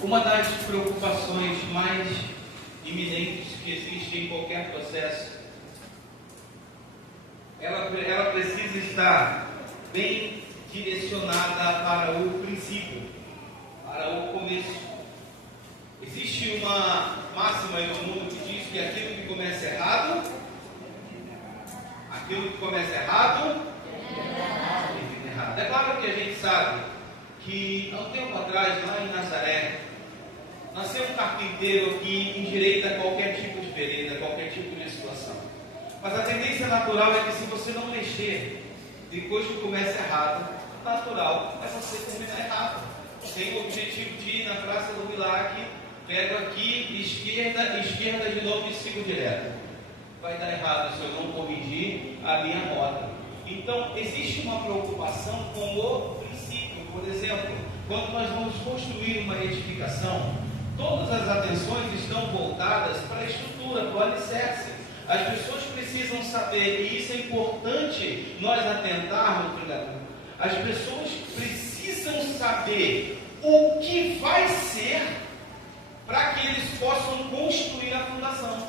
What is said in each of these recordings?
Uma das preocupações mais iminentes que existe em qualquer processo, ela precisa estar bem direcionada para o princípio, para o começo. Existe uma máxima no mundo que diz que aquilo que começa errado, termina errado. É claro que a gente sabe que há um tempo atrás, lá em Nazaré, nasceu um carpinteiro que endireita qualquer tipo de vereda, qualquer tipo de situação. Mas a tendência natural é que se você não mexer, depois que começa errado, natural é você terminar errado. Tem o objetivo de ir na Praça do Milagre, pego aqui, esquerda de novo e sigo direto. Vai dar errado se eu não corrigir a minha rota. Então, existe uma preocupação com o princípio. Por exemplo, quando nós vamos construir uma edificação, todas as atenções estão voltadas para a estrutura, para o alicerce. As pessoas precisam saber, e isso é importante nós atentarmos, as pessoas precisam saber o que vai ser para que eles possam construir a fundação.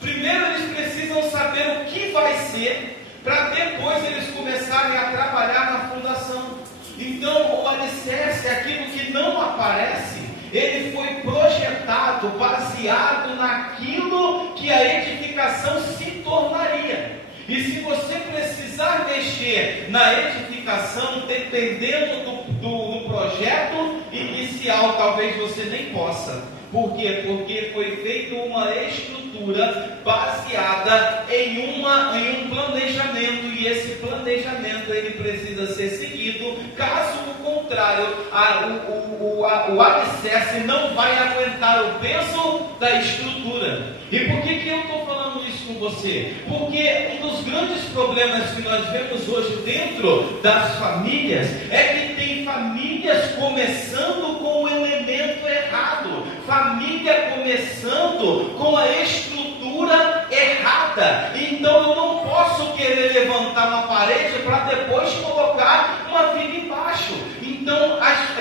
Primeiro eles precisam saber o que vai ser, para depois eles começarem a trabalhar na fundação. Então, o alicerce, aquilo que não aparece, ele foi projetado, baseado naquilo que a edificação se tornaria. E se você precisar mexer na edificação, dependendo do projeto inicial, talvez você nem possa. Por quê? Porque foi feita uma estrutura baseada em um planejamento, e esse planejamento ele precisa ser seguido. Caso contrário, o alicerce não vai aguentar o peso da estrutura. E por que eu estou falando isso com você? Porque um dos grandes problemas que nós vemos hoje dentro das famílias é que tem famílias começando com o elemento errado, família começando com a estrutura errada. Então eu não posso querer levantar uma parede para depois colocar uma viga embaixo. Então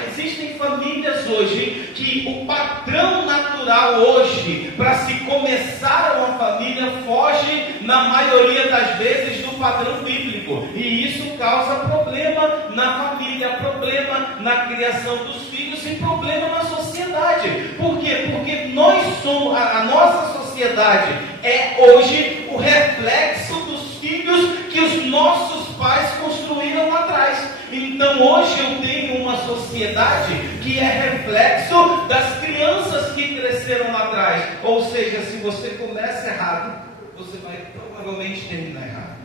existem famílias hoje que o padrão natural hoje para se começar uma família foge na maioria das vezes do padrão bíblico, e isso causa problema na família, problema na criação dos filhos e problema na sociedade. Por quê? Porque nós somos, a nossa sociedade é hoje o reflexo dos filhos que os nossos pais construíram lá atrás. Então hoje eu tenho uma sociedade que é reflexo das crianças que cresceram lá atrás. Ou seja, se você começa errado, você vai provavelmente terminar errado.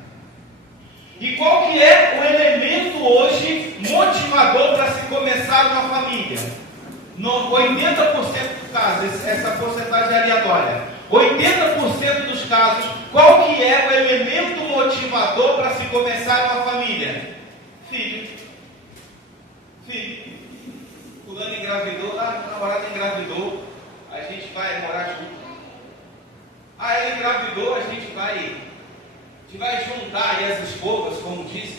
E qual que é o elemento hoje motivador para se começar uma família? No 80% dos casos, essa porcentagem é aleatória. 80% dos casos, qual que é o elemento motivador para se começar uma família? Filho. Fulano engravidou, a namorada engravidou, a gente vai morar junto. Ela engravidou, a gente vai juntar aí as escovas, como disse.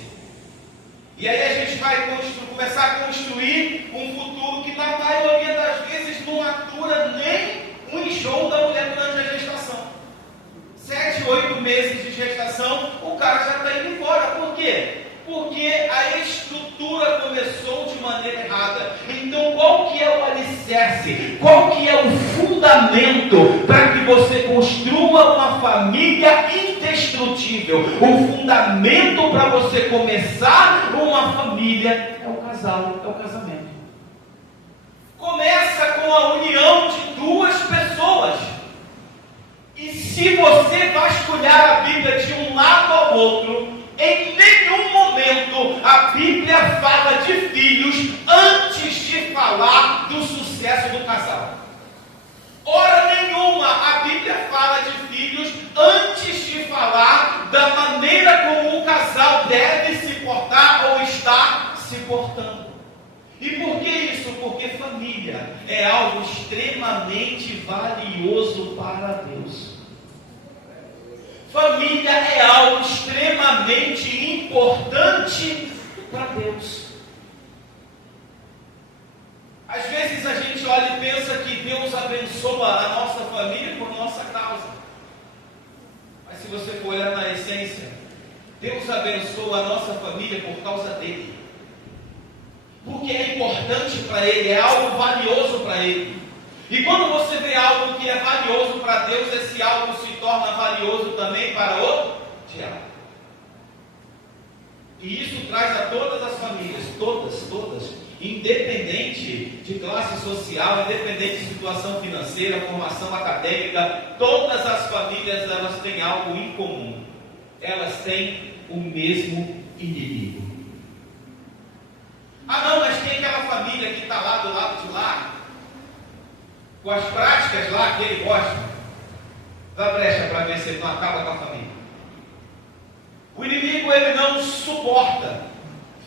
E aí a gente vai começar a construir um futuro que na maioria das vezes não atura nem um enjoo da mulher durante a gestação. 7, 8 meses de gestação, o cara já está indo embora. Por quê? Porque a estrutura começou de maneira errada. Então qual que é o alicerce? Qual que é o fundamento para que você construa uma família indestrutível? O fundamento para você começar uma família é o casal, é o casamento. Começa com a união de duas pessoas. E se você vasculhar a Bíblia de um lado ao outro, em nenhum momento a Bíblia fala de filhos antes de falar do sucesso do casal. Hora nenhuma a Bíblia fala de filhos antes de falar da maneira como o casal deve se portar ou está se portando. E por que isso? Porque família é algo extremamente valioso para Deus. Família é algo extremamente importante para Deus. Às vezes a gente olha e Deus abençoa a nossa família por nossa causa. Mas se você for olhar na essência, Deus abençoa a nossa família por causa dele. Porque é importante para ele, é algo valioso para ele. E quando você vê algo que é valioso para Deus, esse algo se torna valioso também para o diabo. E isso traz a todas as famílias, todas, independente de classe social, independente de situação financeira, formação acadêmica, todas as famílias, elas têm algo em comum. Elas têm o mesmo inimigo. Ah não, mas tem aquela família que está lá do lado de lá, com as práticas lá que ele gosta. Dá brecha para ver se ele não acaba com a família. O inimigo, ele não suporta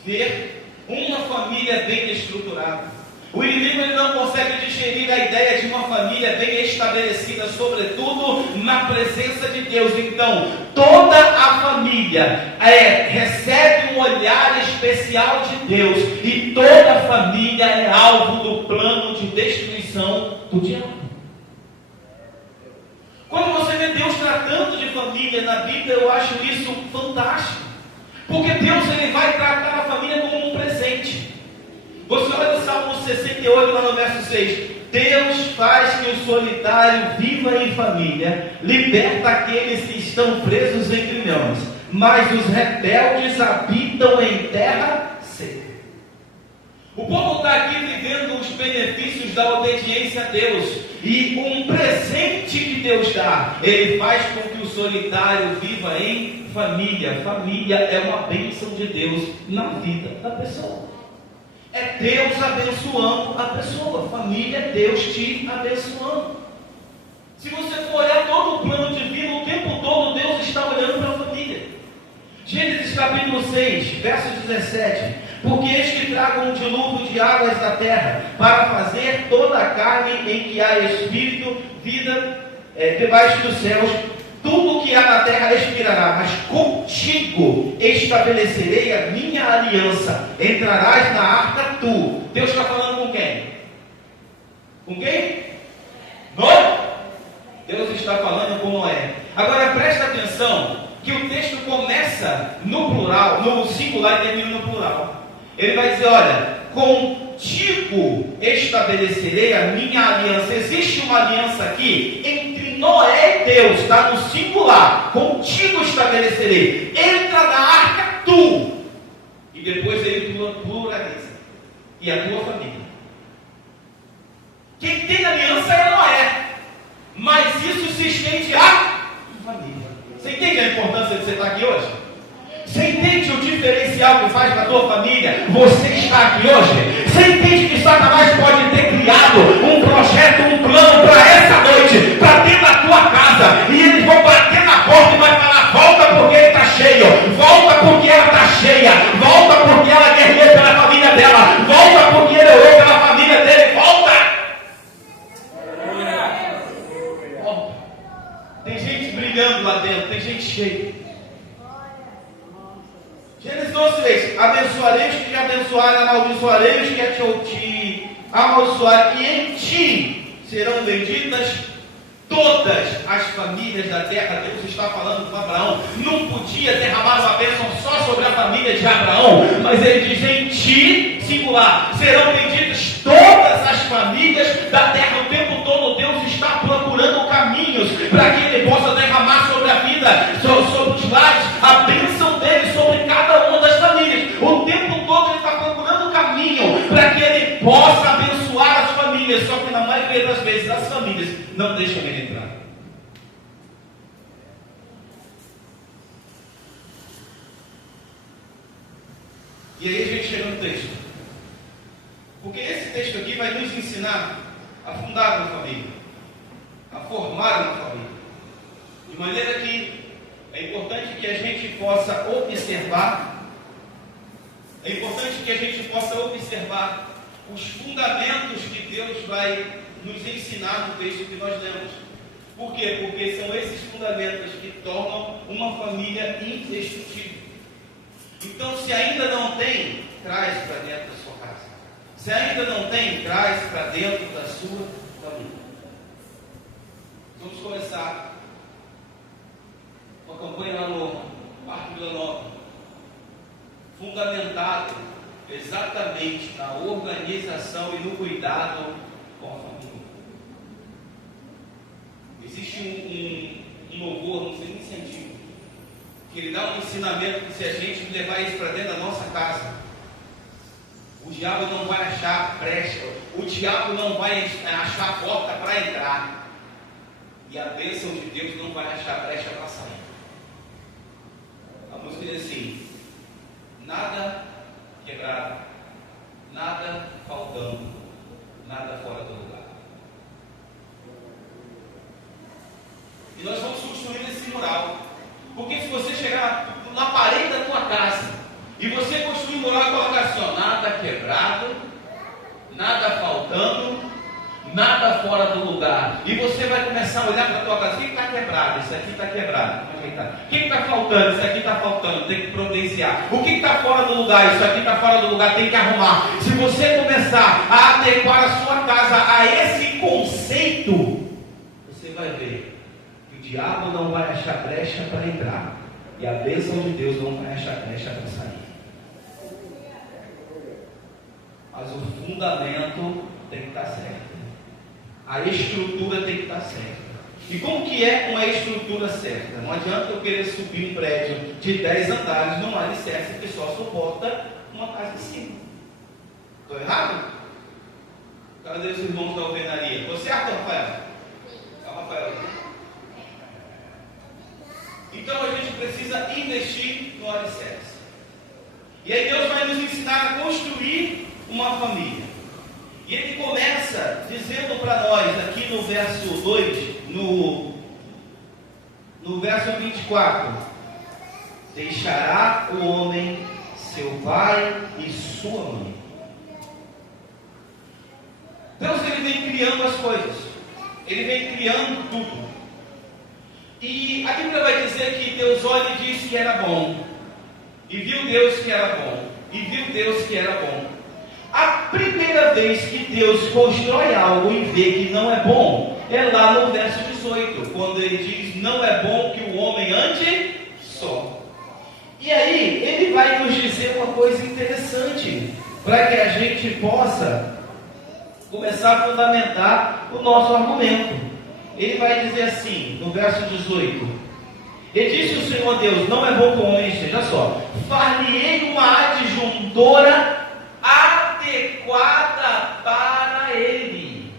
ver uma família bem estruturada. O inimigo, ele não consegue digerir a ideia de uma família bem estabelecida, sobretudo na presença de Deus. Então, toda a família recebe um olhar especial de Deus, e toda a família é alvo do plano de destruição do diabo. Quando você vê Deus tratando de família na Bíblia, eu acho isso fantástico. Porque Deus, ele vai tratar a família como um presente. Você olha no Salmo 68, lá no verso 6. Deus faz que o solitário viva em família, liberta aqueles que estão presos em grilhões, mas os rebeldes habitam em terra seca. O povo está aqui vivendo os benefícios da obediência a Deus. E um presente que Deus dá, ele faz com que o solitário viva em família. Família é uma bênção de Deus na vida da pessoa. É Deus abençoando a pessoa. Família é Deus te abençoando. Se você for olhar todo o plano divino, o tempo todo Deus está olhando para a família. Gênesis capítulo 6, verso 17. Porque eis que trago um dilúvio de águas da terra, para fazer toda a carne em que há espírito, vida debaixo dos céus. Tudo que há na terra expirará, mas contigo estabelecerei a minha aliança. Entrarás na arca tu. Deus está falando com quem? Com quem? Noé? Deus está falando com Noé. Agora presta atenção, que o texto começa no plural, no singular e termina no plural. Ele vai dizer, olha, contigo estabelecerei a minha aliança. Existe uma aliança aqui entre Noé e Deus, está no singular. Contigo estabelecerei. Entra na arca tu. E depois ele pluraliza. E a tua família. Quem tem aliança é Noé. Mas isso se estende à família. Você entende a importância de você estar aqui hoje? Você entende o diferencial que faz na tua família? Você está aqui hoje. Você entende que Satanás pode ter criado um projeto, um plano para essa noite, para dentro da tua casa, e eles vão bater na porta e vai falar, volta porque ele está cheio, volta porque ela está cheia, volta porque ela guerreou pela família dela, volta porque ele orou pela família dele, volta! Tem gente brilhando lá dentro, tem gente cheia. Gênesis 12:3. Abençoarei os que te abençoarem, amaldiçoarei os que te amaldiçoarem, e em ti serão benditas todas as famílias da terra. Deus está falando com Abraão. Não podia derramar uma bênção só sobre a família de Abraão, mas ele diz, em ti, singular, serão benditas todas as famílias da terra. O tempo todo Deus está procurando caminhos para que ele possa derramar sobre a vida, sobre os lares, a bênção dele sobre cada uma das famílias. O tempo todo ele está procurando caminho para que ele possa abençoar as famílias. Só que na maioria das vezes as famílias não deixam ele entrar. E aí a gente chega no texto. Porque esse texto aqui vai nos ensinar a fundar uma família, a formar uma família. De maneira que é importante que a gente possa observar, os fundamentos que Deus vai nos ensinar no texto que nós lemos. Por quê? Porque são esses fundamentos que tornam uma família indestrutível. Então, se ainda não tem, traz para dentro da sua casa. Se ainda não tem, traz para dentro da sua família. campanha lá no Parque Vila Nova, fundamentado exatamente na organização e no cuidado com a família. Existe um louvor, não sei nem se é antigo, que ele dá um ensinamento que se a gente levar isso para dentro da nossa casa, o diabo não vai achar brecha, o diabo não vai achar porta para entrar, e a bênção de Deus não vai achar brecha para sair. A música diz assim: nada quebrado, nada faltando, nada fora do lugar. E nós vamos construir esse mural, porque se você chegar na parede da tua casa e você construir um mural e colocar assim, ó, nada quebrado, nada faltando, nada fora do lugar, e você vai começar a olhar para a tua casa: o que está quebrado? Isso aqui está quebrado, o que está faltando? Isso aqui está faltando, tem que providenciar. O que está fora do lugar? Isso aqui está fora do lugar, tem que arrumar. Se você começar a adequar a sua casa a esse conceito, você vai ver que o diabo não vai achar brecha para entrar, e a bênção de Deus não vai achar brecha para sair. Mas o fundamento tem que estar certo. A estrutura tem que estar certa. E como que é uma estrutura certa? Não adianta eu querer subir um prédio de 10 andares num alicerce que só suporta uma casa em cima. Estou errado? Cadê os irmãos da alvenaria? Estou certo, Rafael? Rafael. Então a gente precisa investir no alicerce. E aí Deus vai nos ensinar a construir uma família. E ele começa dizendo para nós, aqui no verso 2, no verso 24: deixará o homem seu pai e sua mãe. Deus, ele vem criando as coisas, ele vem criando tudo. E a Bíblia vai dizer que Deus olha e disse que era bom, e viu Deus que era bom, e viu Deus que era bom. A primeira vez que Deus constrói algo e vê que não é bom é lá no verso 18, quando ele diz: não é bom que o homem ande só. E aí ele vai nos dizer uma coisa interessante, para que a gente possa começar a fundamentar o nosso argumento. Ele vai dizer assim, no verso 18: e disse o Senhor Deus: não é bom que o homem esteja só, far-lhe-ei uma adjuntora adequada para ele.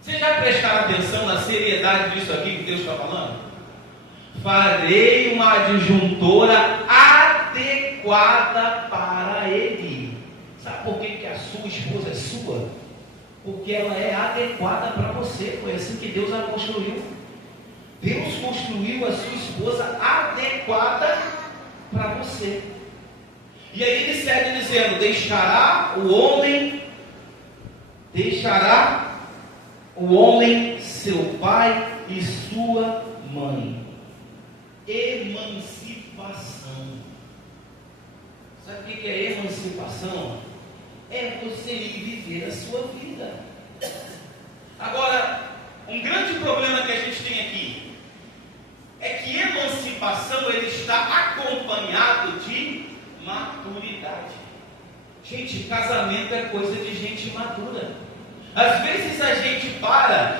Vocês já prestaram atenção na seriedade disso aqui que Deus está falando? Farei uma adjuntora adequada para ele. Sabe por que a sua esposa é sua? Porque ela é adequada para você. Foi assim que Deus a construiu. Deus construiu a sua esposa adequada para você. E aí ele segue dizendo: deixará o homem seu pai e sua mãe. Emancipação. Sabe o que é emancipação? É você ir viver a sua vida. Agora, um grande problema que a gente tem aqui é que emancipação ele está acompanhado de maturidade. Gente, casamento é coisa de gente madura. Às vezes a gente para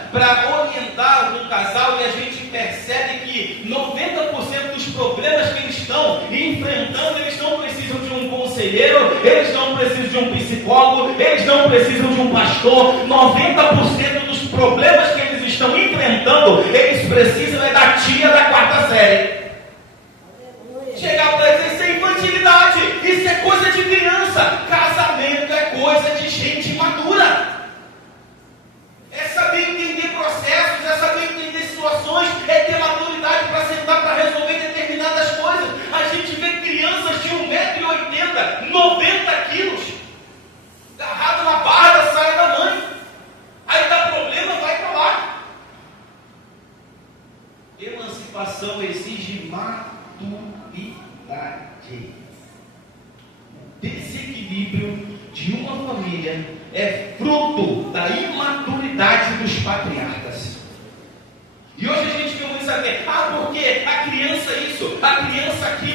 orientar um casal e a gente percebe que 90% dos problemas que eles estão enfrentando, eles não precisam de um conselheiro, eles não precisam de um psicólogo, eles não precisam de um pastor. 90% dos problemas que eles estão enfrentando, eles precisam é da tia da 4ª série. Chegar para dizer: isso é infantilidade, isso é coisa de criança. Casamento é coisa de gente madura. É saber entender processos, é saber entender situações, é ter maturidade para sentar para resolver determinadas coisas. A gente vê crianças de 1,80 m, 90 quilos, agarrado na barra da saia da mãe. Aí dá problema, vai para lá. Emancipação exige maturidade, desequilíbrio de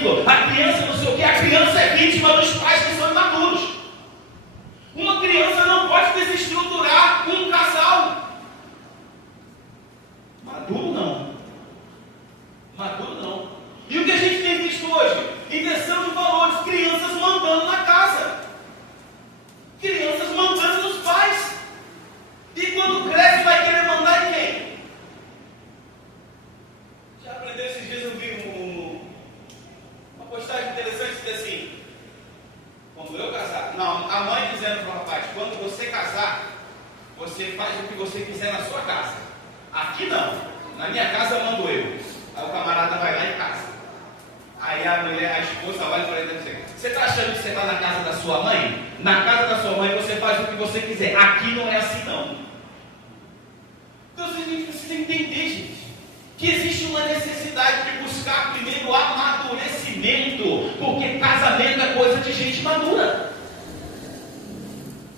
exemplo, a criança não sei o que, a criança é vítima dos pais que são imaduros. Uma criança não pode desestruturar um casal. Maduro não. Maduro não. E o que a gente tem visto hoje? Inversão de valores, crianças mandando na casa. Crianças mandando nos pais. E quando cresce vai querer mandar em quem? Já aprendeu esses dias, eu vi uma postagem interessante que diz assim: quando eu casar, não, a mãe dizendo para o rapaz, quando você casar, você faz o que você quiser na sua casa. Aqui não, na minha casa mando eu. Aí o camarada vai lá e casa. Aí a mulher, a esposa vai para ele e diz: você está achando que você está na casa da sua mãe? Na casa da sua mãe você faz o que você quiser. Aqui não é assim não. Então a gente precisa entender, gente, que existe uma necessidade de buscar primeiro amadurecimento, porque casamento é coisa de gente madura.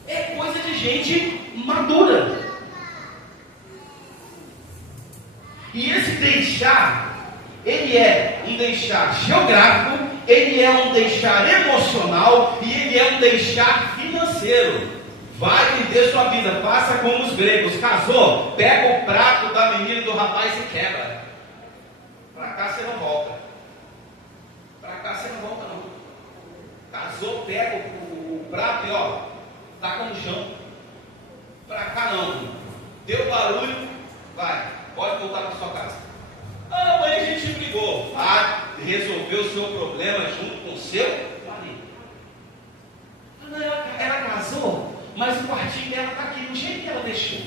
É coisa de gente madura. E esse deixar, ele é um deixar geográfico, ele é um deixar emocional e ele é um deixar financeiro. Vai viver sua vida, faça como os gregos. Casou, pega o prato da menina do rapaz e quebra. Para cá você não volta. Para cá você não volta não. Casou, pega o prato e ó, taca no chão. Para cá não. Deu barulho, vai, pode voltar para sua casa. Ah, mãe, a gente brigou. Vai resolver o seu problema junto com o seu marido. Ela casou, mas o quartinho dela está aqui, do jeito que ela deixou.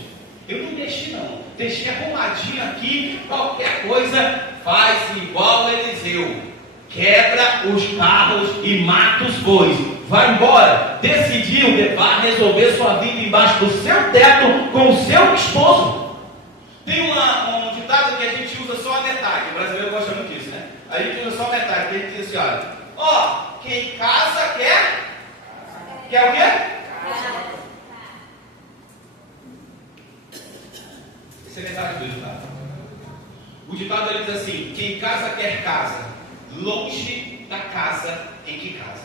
Eu não mexi não, deixei arrumadinho aqui, qualquer coisa, faz igual Eliseu. Quebra os carros e mata os bois. Vai embora. Decidiu, vai resolver sua vida embaixo do seu teto com o seu esposo. Tem um ditado que a gente usa só a metade. O brasileiro gosta muito disso, né? A gente usa só a metade. Que a gente diz assim, olha, ó, quem casa quer o quê? Essa é metade do ditado. O ditado ele diz assim: quem casa quer casa, longe da casa em que casa.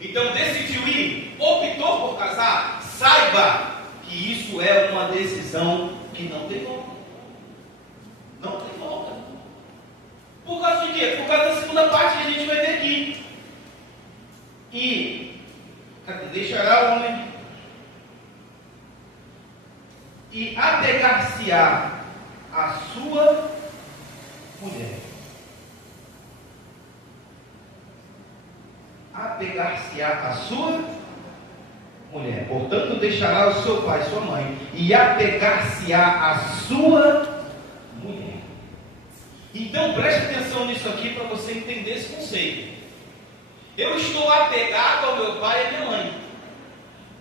Então decidiu ir, optou por casar, saiba que isso é uma decisão que não tem volta. Não tem volta. Por causa de quê? Por causa da segunda parte que a gente vai ver aqui. E deixará o homem e apegar-se-á a sua mulher. Apegar-se-á a sua mulher. Portanto, deixará o seu pai e sua mãe e apegar-se-á a sua mulher. Então preste atenção nisso aqui para você entender esse conceito. Eu estou apegado ao meu pai e à minha mãe.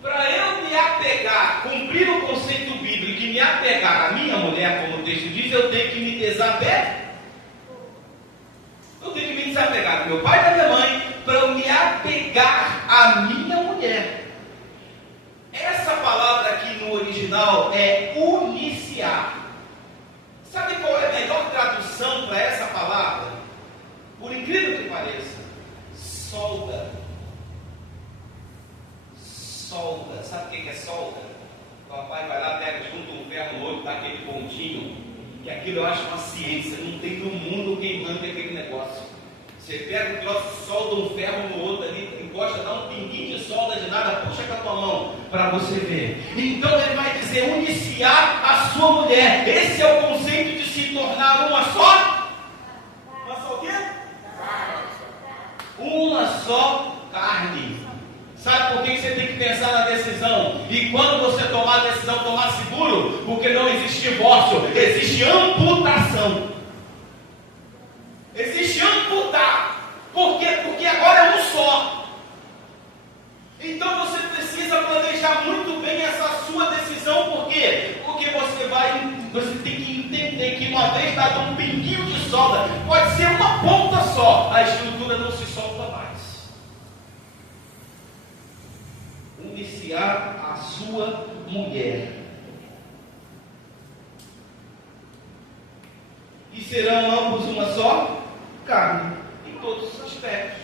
Para eu me apegar, cumprir o conceito bíblico e me apegar à minha mulher, como o texto diz, eu tenho que me desapegar. Eu tenho que me desapegar do meu pai e da minha mãe para eu me apegar à minha mulher. Essa palavra aqui no original é uniciar. Sabe qual é a melhor tradução para essa palavra? Por incrível que pareça, solda. Solda. Sabe o que é solda? O papai vai lá, pega junto um ferro no olho, dá aquele pontinho. E aquilo eu acho uma ciência. Não tem no mundo quem manda aquele negócio. Você pega um troço, solda um ferro no outro ali, encosta, dá um pinguinho de solda de nada, puxa com a tua mão para você ver. Então ele vai dizer: uniciar a sua mulher. Esse é o conceito de se tornar uma só. Uma só o quê? Uma só carne. Sabe por que você tem que pensar na decisão? E quando você tomar a decisão, tomar seguro, porque não existe divórcio, existe amputação. Existe amputar. Por quê? Porque agora é um só. Então você precisa planejar muito bem essa sua decisão. Por quê? Porque você tem que entender que uma vez dado um pinguinho de solda, pode ser uma ponta só, a estrutura não se solta mais. Uniciar a sua mulher. E serão ambos uma só carne. E todos os aspectos.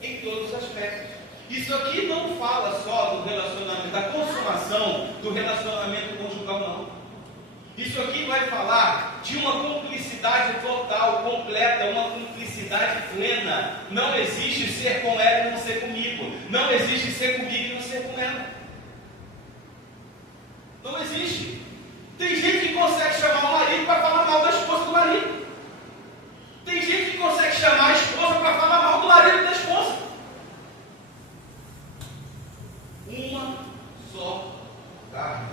Em todos os aspectos. Isso aqui não fala só do relacionamento, da consumação do relacionamento conjugal, não. Isso aqui vai falar de uma cumplicidade total, completa, uma cumplicidade plena. Não existe ser com ela e não ser comigo. Não existe ser comigo e não ser com ela. Não existe. Tem gente que consegue chamar o marido para falar mal da esposa do marido. Tem gente que consegue chamar a esposa para falar mal do marido e da esposa. Uma só carne.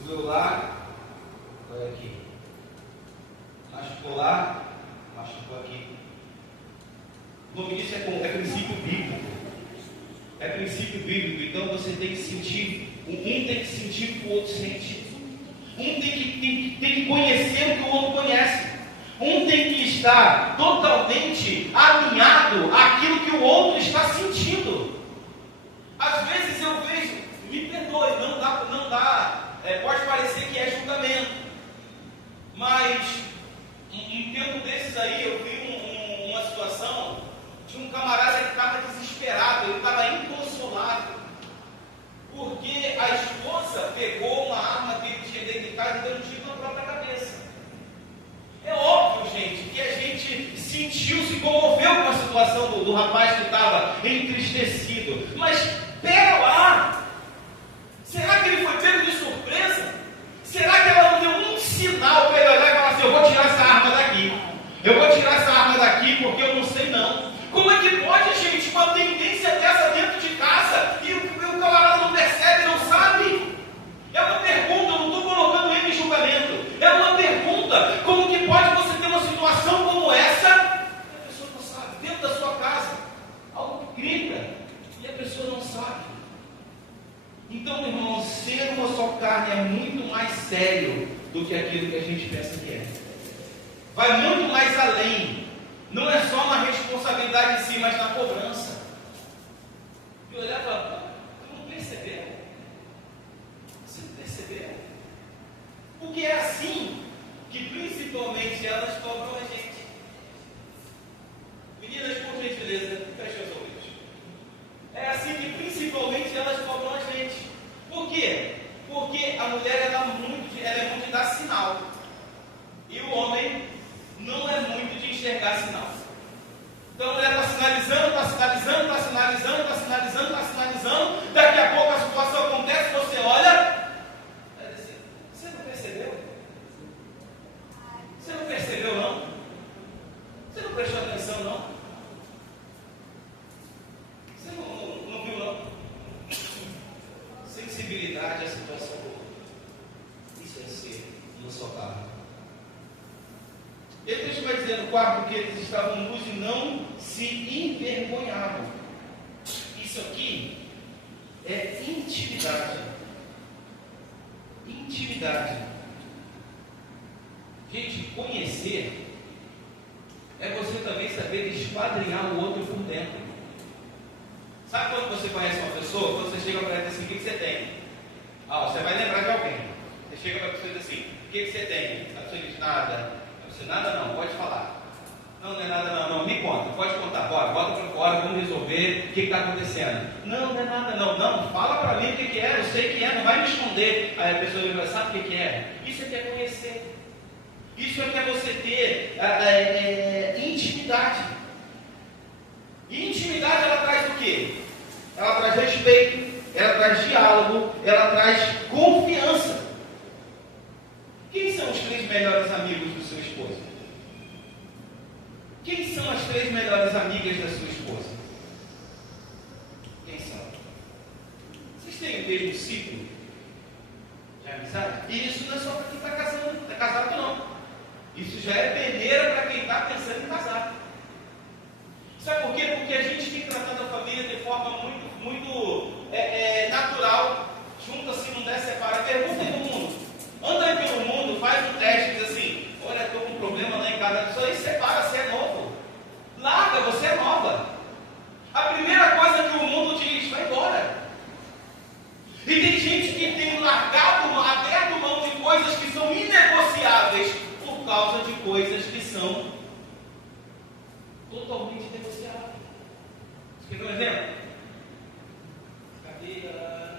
O meu lar, olha aqui. Machucou lá, machucou aqui. O nome disso é princípio bíblico. É princípio bíblico. Então você tem que sentir, um tem que sentir o que o outro sente. Um tem que conhecer o que o outro conhece. Um tem que estar totalmente alinhado àquilo que o outro está sentindo. Às vezes eu vejo, me perdoe, não dá, pode parecer que é julgamento, mas um tempo desses aí eu vi uma situação de um camarada que estava desesperado, ele estava inconsolável, porque a esposa pegou uma arma que ele tinha dentro de casa e deu um tiro na própria cabeça. É óbvio, gente, que a gente sentiu, se comoveu com a situação do rapaz que estava entristecido, mas pera lá, será que ele foi pego de surpresa? Será que ela não deu um sinal para ele olhar e falar assim, eu vou tirar essa arma daqui, porque eu não sei não. Como é que pode, gente, uma tendência dessa dentro de casa e o camarada não percebe, não sabe? É uma pergunta, eu não estou colocando ele em julgamento, é uma pergunta, como que pode você ter uma situação como essa e a pessoa não sabe, dentro da sua casa, algo que grita e a pessoa não sabe. Então, meu irmão, ser uma só carne é muito mais sério do que aquilo que a gente pensa que é. Vai muito mais além. Não é só na responsabilidade em si, mas na cobrança. E olhar e falar, tu não percebeu? Você não percebeu? Porque é assim que principalmente elas cobram a gente. Meninas, por gentileza, feche os ouvidos. É assim que principalmente elas cobram a gente. Por quê? Porque a mulher ela é muito de dar sinal. E o homem não é muito de enxergar sinal. Então a mulher está sinalizando, daqui a pouco a situação acontece, você olha, vai dizer, você não percebeu? Você não percebeu não? Você não prestou atenção não? Você não viu não? Sensibilidade à situação. Isso é ser uma só carne. E o texto vai dizer no quarto que eles estavam nus e não se envergonhavam. Isso aqui é intimidade. Intimidade. Gente, conhecer é você também saber esquadrinhar o outro por dentro. Sabe quando você conhece uma pessoa? Quando você chega para ela e diz assim, o que você tem? Você vai lembrar de alguém. Você chega para a pessoa e diz assim, o que você tem? A pessoa diz, nada. Nada não, pode falar. Não é nada não, me conta, pode contar, bota para fora, vamos resolver o que está acontecendo. Não é nada não, fala para mim o que é, eu sei que é, não vai me esconder. Aí a pessoa vai, sabe o que é? Isso é que é conhecer. Isso é que é você ter intimidade. E intimidade ela traz o quê? Ela traz respeito, ela traz diálogo, ela traz confiança. Quem são os 3 melhores amigos do seu esposo? Quem são as 3 melhores amigas da sua esposa? Quem são? Vocês têm o mesmo ciclo de amizade? E isso não é só para quem está casado não. Isso já é peneira para quem está pensando em casar. Sabe por quê? Porque a gente tem tratado a família de forma muito natural. Junta assim, não der, separa. Pergunta aí no mundo. Anda aí pelo mundo, faz um teste, diz assim, olha, estou com um problema lá em casa, isso aí separa, você é novo. Larga, você é nova. A primeira coisa que o mundo diz, vai embora. E tem gente que tem aberto mão de coisas que são inegociáveis por causa de coisas que são exemplo, cadê a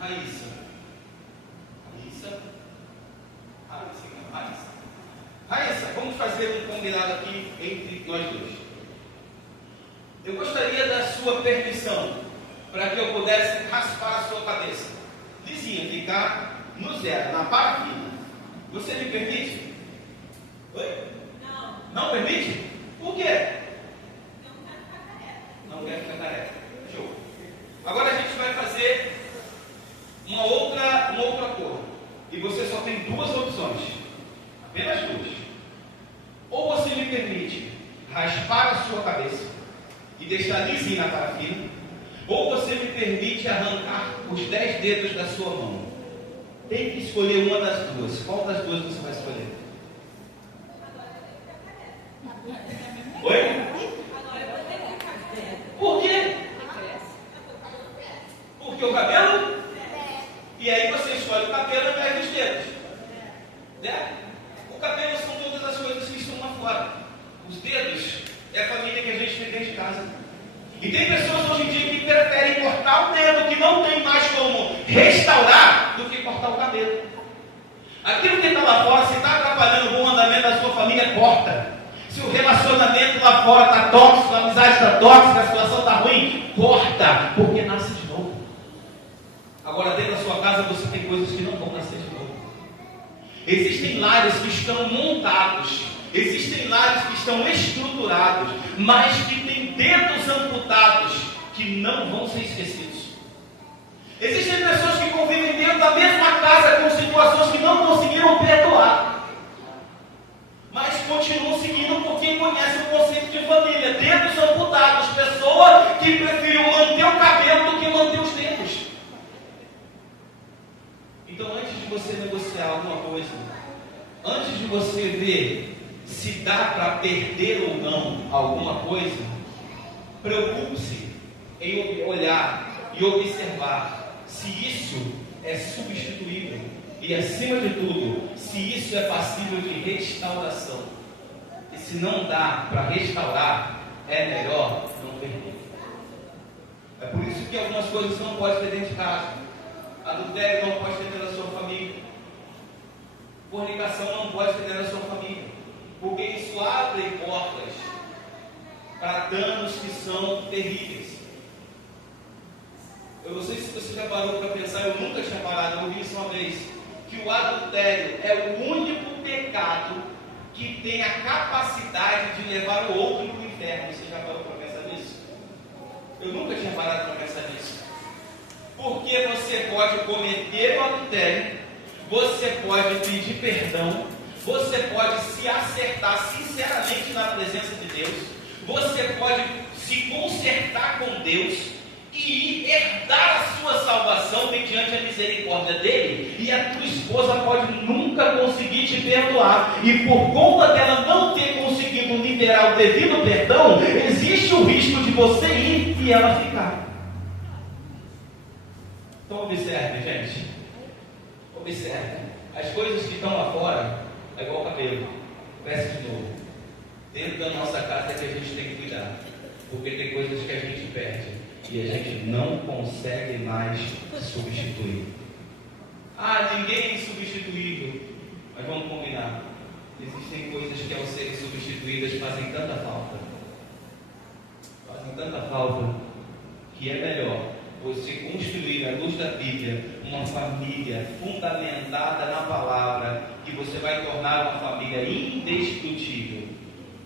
Raíssa? Raíssa, vamos fazer um combinado aqui entre nós dois. Eu gostaria da sua permissão para que eu pudesse raspar a sua cabeça. Lisinha, ficar no zero, na parafina. Você me permite? Oi? Não. Não permite? Por quê? Não quer ficar careca. Show. Agora a gente vai fazer uma outra cor. E você só tem duas opções. Apenas duas. Ou você me permite raspar a sua cabeça e deixar lisinha na parafina, ou você me permite arrancar os 10 dedos da sua mão. Tem que escolher uma das duas. Qual das duas você vai escolher? Oi? Por quê? Porque o cabelo? E aí você escolhe o cabelo ao invés dos dedos. Né? O cabelo são todas as coisas que estão lá fora. Os dedos é a família que a gente tem dentro de casa. E tem pessoas hoje em dia que preferem cortar o dedo, que não tem mais como restaurar, do que cortar o cabelo. Aquilo que está lá fora, se está atrapalhando o bom andamento da sua família, corta. Se o relacionamento lá fora está tóxico, a amizade está tóxica, a situação está ruim, corta, porque nasce de novo. Agora, dentro da sua casa, você tem coisas que não vão nascer de novo. Existem lares que estão montados, existem lares que estão estruturados, mas que têm dedos amputados que não vão ser esquecidos. Existem pessoas que convivem dentro da mesma casa com situações que não conseguiram perdoar, mas continuam seguindo porque conhecem o conceito de família. Dedos amputados, pessoa que preferiu manter o cabelo do que manter os dedos. Então, antes de você negociar alguma coisa, antes de você ver se dá para perder ou não alguma coisa, preocupe-se em olhar e observar se isso é substituível e, acima de tudo, se isso é passível de restauração. E se não dá para restaurar, é melhor não perder. É por isso que algumas coisas não podem ter dentro de casa. Adultério não pode ter dentro da sua família. Fornicação não pode ter dentro da sua família. Porque isso abre portas para danos que são terríveis. Eu não sei se você já parou para pensar, eu nunca tinha parado, eu ouvi isso uma vez, que o adultério é o único pecado que tem a capacidade de levar o outro para o inferno. Você já parou para pensar nisso? Eu nunca tinha parado para pensar nisso. Porque você pode cometer o adultério, você pode pedir perdão, você pode se acertar sinceramente na presença de Deus, você pode se consertar com Deus e herdar a sua salvação mediante a misericórdia dele, e a tua esposa pode nunca conseguir te perdoar, e por conta dela não ter conseguido liberar o devido perdão, existe o risco de você ir e ela ficar. Então observe, gente, observe, as coisas que estão lá fora é igual cabelo, cresce de novo. Dentro da nossa casa é que a gente tem que cuidar, porque tem coisas que a gente perde e a gente não consegue mais substituir. Ninguém é insubstituível, mas vamos combinar, existem coisas que ao serem substituídas fazem tanta falta, que é melhor você construir, à luz da Bíblia, uma família fundamentada na palavra, que você vai tornar uma família indestrutível,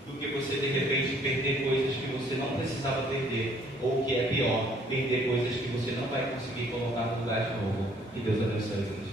do que você de repente perder coisas que você não precisava perder, ou que é pior, perder coisas que você não vai conseguir colocar no lugar de novo. Que Deus abençoe.